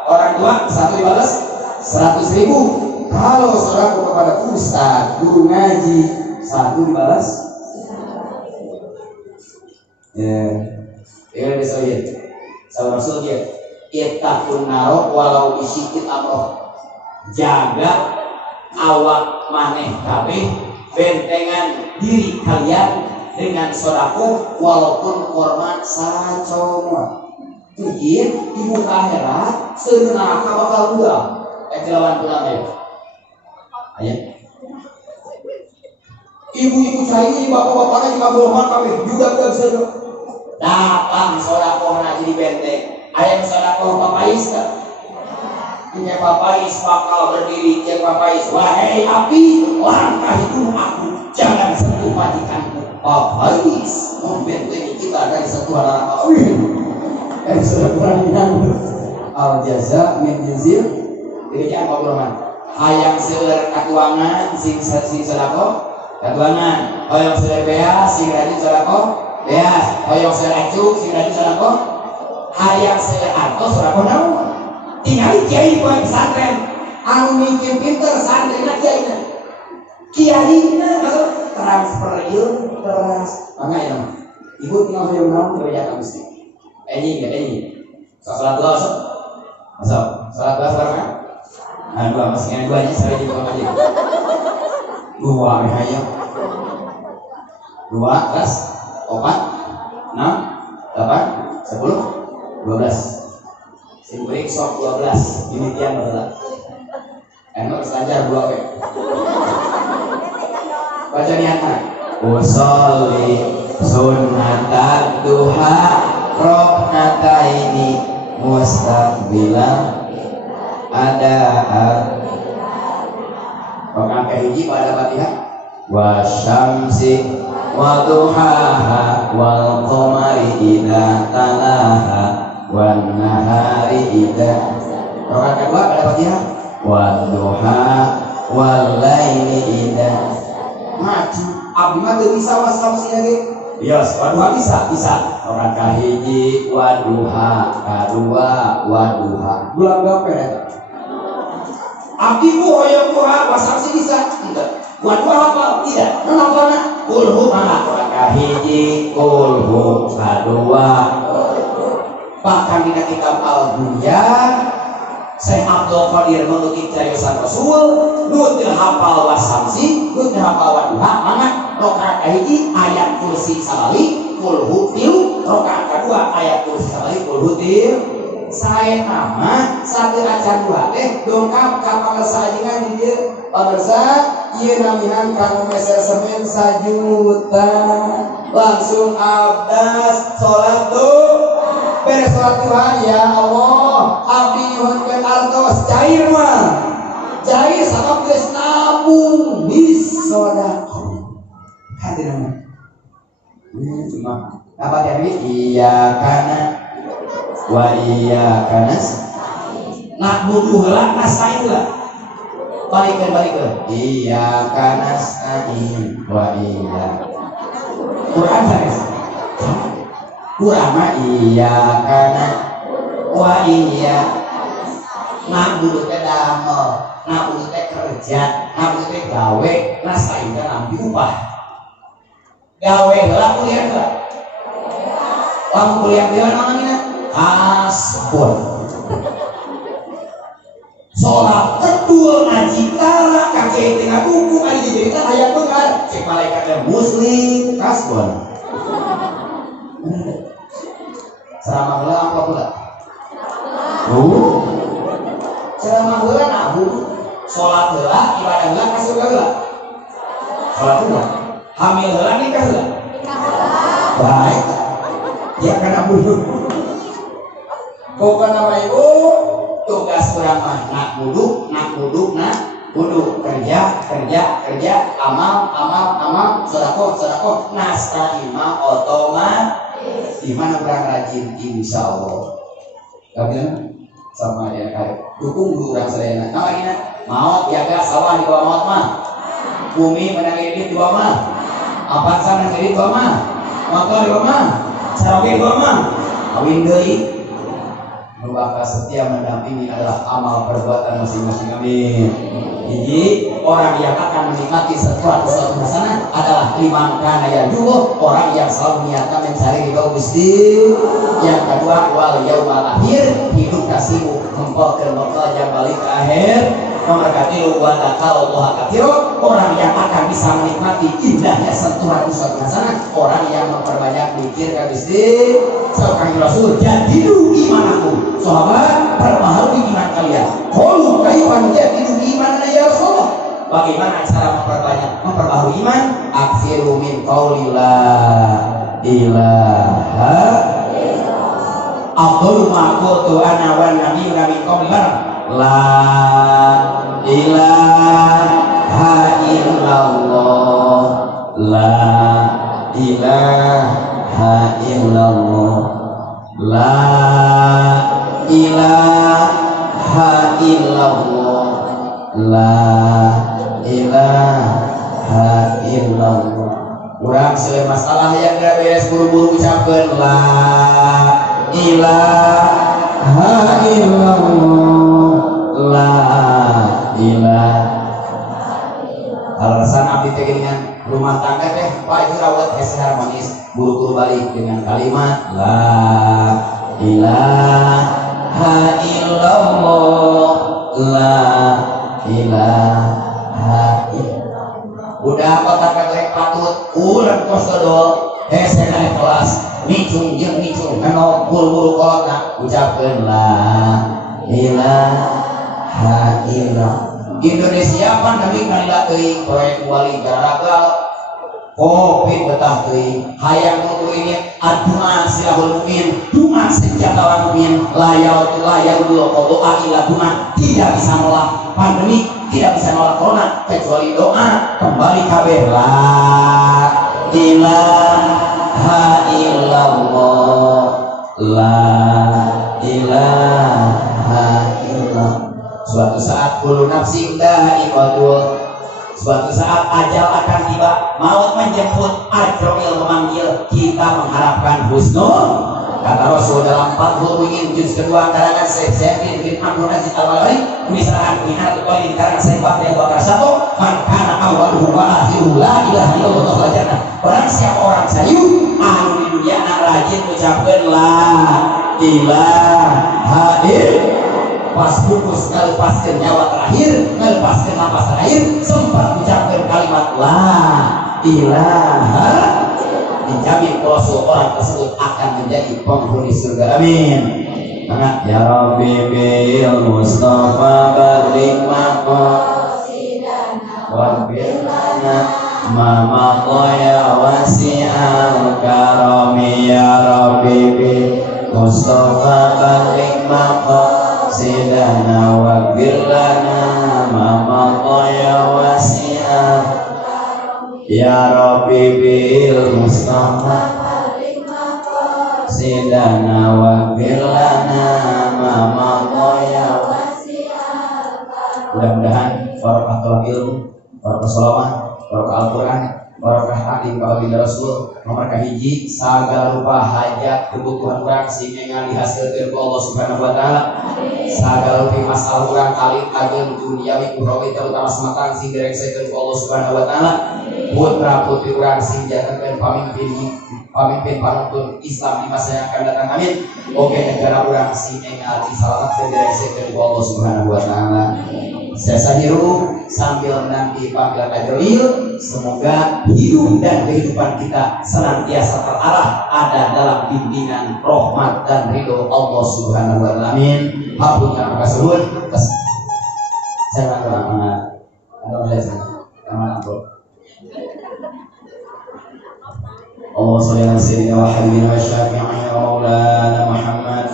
orang tua 1 dibalas 100.000. Kalau sedekah kepada ustaz, guru ngaji, 1 dibalas. Ya, ini bisa lihat. Sama Rasul dia, ittaqun naro walau bisyikil amroh. Jaga awak maneh kabeh, bentengan diri kalian dengan sedekah walaupun korban sacoma. Mungkin di muka akhirat seueur neraka bakal budak. Lawan pulang ya. Aya. Ibu-ibu cai, bapak-bapaknya juga bohongan kabeh, juga bisa. Datang sedekah jadi benteng. Aya sedekah papais teh. Punya papais bakal berdiri jeung papais. Wahai api, langkah itu aku, jangan sentuh majikanku. Papais membentengi kita dari sentuhan neraka. Sudah kurang Al jaza min jinsil. Jadi apa berman? Hayang seueur katuangan sing sedekah katuangan. Hayang seueur beas sing rajin sedekah beas. Hayang seueur acuk sing rajin sedekah. Hayang seueur artos sedekah naon? Tinggal kiai di pesantren anu mikir pinter santrina kiaina. Kiaina transfer ieu teras. Mangga ya. Ibu tinggal hoyong naon kerja ka mesti. Ini. Salat dua masuk. Salat dua sekarang. Nah, 2 masih yang 2 nya saya di bawah aja. 2 aja. 2 plus 4 6 8 10 12. Simpulik sok 12. Demikian betul. Enak selancar 2 we. Baca niatna. Usolli sunnatat duha roknataini mustaqbilan ada rakaat kahiji pada Fatihah wa syamsi wa duhaha wal qamari idza talaha wan nahari idza. Rakaat kedua pada Fatihah wa duha wal laili idza. Maju abdi mah teu bisa wa syamsi lagi. Yes, waduha bisa. Rakaat kahiji waduha, kadua waduha. Bulan berapa ya? Abdi mu hoyong duha, wasam sih bisa. Enggak. Waduha apa? Tidak. Kenapa? Kulhu mana? Rakaat kahiji, kulhu, kadua. Bahkan di kitab Al-Bunya, Syekh Abdul Qadir mengutip cariyosan Rasul, nu teu hafal wasamsi, nu teu hafal waduha, mana? Rakaat kahiji ayat kursi sabali kulhu tilu, rakaat kedua ayat kursi sabali kulhu tilu. Saya nama satu acan dua teh dongkap ka pangasajingan di dieu pamirsa ieu namihan kanggo meser semen sajuta langsung abdas salat tuh beres salat Tuhan ya Allah abdi nyuhunkeun altos cair mah cair sabab geus nabung di sedekah. Hati nama. Cuma Apa tadi? Iya kana wa iya kanas. Nak butuh heula nasta'in heula. Balikkan. Iya kanas nasta'in wa iya. Quran sanes. Quran mah iya kana wa iya. Nak butuh teh damel, nak butuh teh kerja, nak butuh teh gawe, nasta'in teh nampi upah. Gawe heula kuliah heula. Lamun kuliah di mana namanya? Hasbun. Sholat kedua ngaji tara kakek tengah buku ada cerita ayat bengar cek malaikatnya muslim hasbun. Ceramah heula apa pula? Ceramah heula nabu. Sholat heula, ibadah heula, kasih heula. Sholat heula. Hamil heula, nikah heula. Baik. Ya karena bunuh. Bukan nama ibu tugas kurang mah nak buduk kerja amal sedekah nasta'imah otomatis di mana kurang rajin insya Allah. Kabilan sama dia kayak dukung dulu orang serena. Nama ini maut jaga sawah di bawah maut mah. Bumi menangis di bawah mah. Apa sana di bawah mah. Motor di bawah mah. Saroge di bawah mah. Awin deui. Maka setia mendampingi adalah amal perbuatan masing-masing. Amin. Jadi orang yang akan menikmati sesuatu hasanah adalah liman kana yarjuhu, orang yang selalu niatkan mencari ridho Gusti. Yang kedua wal yaumal akhir, hidup kasimu mempelkeun bekal yang balik ke akhir. Nomor katilu wa taqallahu katsira, orang yang akan bisa menikmati indahnya sentuhan suatu hasanah, orang yang memperbanyak zikir ka Gusti. Saking Rasul, jadilu imanakum. Sahabat, perbaharui iman kalian. Qalu kaifa nujadilu imanana ya Rasulullah? Bagaimana cara memperbaharui iman? Aksiru min qauli la ilaha Abdul maqultu ana wa nabiyuna min qauli la ilaha illallah la ilaha illallah la ilaha illallah la ilaha illallah. Urang seueur masalah yang gak beres buru-buru ucapkeun la ilaha illallah la ilaha. Alasan abdi teh dengan rumah tangga teh Pak itu rawat hese harmonis, buru-buru balik dengan kalimat la ilaha illallah la ilaha illallah. Udah kotak ketek patut urang kos dodol hese naik kelas nicung neno buru-buru kolotna ucapkeun la ilaha illallah. Indonesia pandemi kalila teuing proyek wali garagal Covid betah teuing hayang nutu ini aduma silahul mu'min duma senjata mu'min layau dulu doa ila duma tidak bisa nolak pandemi, tidak bisa nolak corona kecuali doa. Kembali kabeh la ilaha illallah la ilaha illallah. Suatu saat kullu nafsin dha'iqatul, suatu saat ajal akan tiba, maut menjemput, ajrul memanggil, kita mengharapkan husnul. Kata Rasul dalam 40 ingin juz kedua karangan Syekh bin Abdul Aziz Al-Walai, misalkan minat di karangan Syekh Bakri Bakar satu, man kana awwaluhu wa akhiruhu la ilaha illallah wa jannah. Barang siapa orang sayu anu di dunia rajin ucapkeun la ilaha illallah, pas bungkus ngelepaskan nyawa terakhir, ngelepaskan napas terakhir, sempat ucapkan kalimat la ilaha, dijamin Rasul orang tersebut akan menjadi penghuni surga. Amin. Karena ya Rabbi bil Mustafa barik maqasidana wa bilana mama qoya wasi'al karami ya Rabbi bil Mustafa barik maqasidana sidana wa birlana mama qaya wasi'ah ya Rabbi bil Mustafa sidana wa bilana mamakoya. Mudah-mudahan barokah ilmu, barokah sholawat, barokah Al-Quran, barokah taklim ka baginda Rasul, nomor kahiji sagala rupa hajat kebutuhan urang sehingga dihasilkeun ku Allah Subhanahu wa taala. Sagala rupa masalah urang alim ageng duniawi ukhrawi terutama sematang sing direngsekeun ku Allah Subhanahu wa taala. Putra putri urang sing jantankeun pamimpin panuntun Islam di masa yang akan datang, amin. Oke, negara urang sing engal disalamatkeun direngsekeun ku Allah Subhanahu wa taala. Saya hirup sambil menanti panggilan Ajril. Semoga hidup dan kehidupan kita senantiasa terarah ada dalam bimbingan rahmat dan ridho Allah Subhanahu wa taala. Amin. Hapunten makasuhun. Saya akan Allah sholli ala sayyidina wa habibina wa syafi'ina wa maulana Muhammad.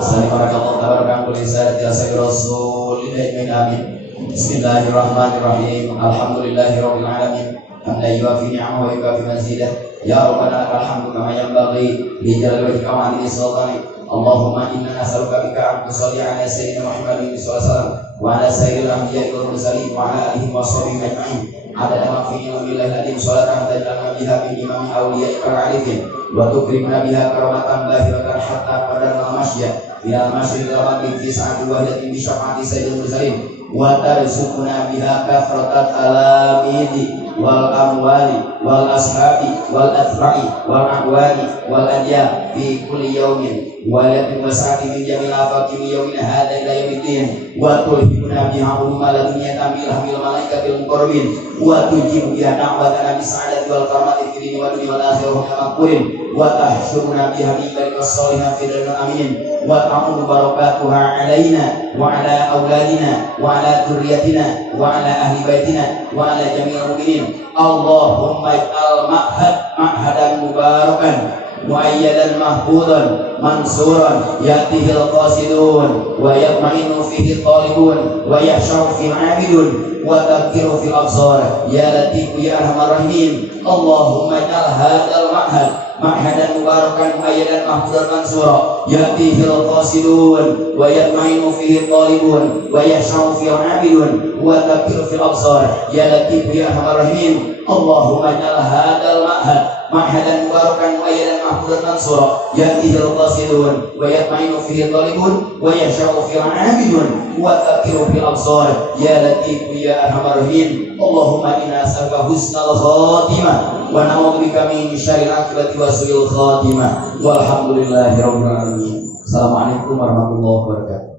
Sallallahu tabaraka wa ta'ala Rasul amin. Bismillahirrahmanirrahim. Alhamdulillahirabbil alamin. Hamdan yuwafi ni'amahu wa yukafi mazidah. Ya Rabbana lakal hamdu kama yanbaghi li jalali wajhika wa 'azimi sultanik. Allahumma inna nas'aluka bika an tusalli ala sayyidina Muhammadin sallallahu alaihi wasallam wa ala sayyidil anbiya'i wal mursalin wa ala alihi wa sahbihi ajma'in. Adada ma fi ilmillahil adim salatan taj'alna biha min imami awliya'i al-'arifin wa tukrimna biha karamatan lahiratan hatta qadarna al-masya ila al-masyi al-maghrib fi sa'ati wahidatin bi syafa'ati sayyidil mursalin wa tarzuqna biha kafratat alamidi wal amwali wal ashabi wal atba'i wal aqwali wal adya fi kulli yawmin wa yatim wasati min jamil afaqi min yawmin hadha ila yaumiddin wa tulhibuna biha uluma ladunya tamil hamil malaikatil muqarrabin wa tujibu biha da'watana bi sa'adati wal karamati fid dunya wa dunya wal akhirah hamakurin wa tahsyuruna biha min ibadika sholihin fid dunya amin wa ta'udu barakatuha alaina wa ala auladina wa ala dzurriyyatina wa ala ahli baitina wa ala jami'il mu'minin. Allahumma ij'al ma'hadan mubarakan muayyadan mahfudan mansuran yatihil qasidun wa yatma'innu fihi talibun wa yahsharu fihi 'abidun wa tadhkiru fil absar ya latif ya arhamar rahim. Allahumma ij'al hadzal ma'hadan mubarakan muayyadan mahfudan mansura yatihil qasidun wa yatma'innu fihi talibun wa yahsharu fihi 'abidun wa tadhkiru fil absar ya latif ya arhamar rahim. Allahumma ij'al hadzal ma'hadan mubarakan muayyadan mahfudan mansura yatihil qasidun wa yatma'innu fihi talibun wa yahsharu fihi 'abidun wa tadhkiru fil absar ya latif ya arhamar rahim. Allahumma inna nas'aluka husnal khatimah wa na'udzubika min syarril 'aqibati wa su'il khatimah. Walhamdulillahirabbil alamin. Assalamualaikum warahmatullahi wabarakatuh.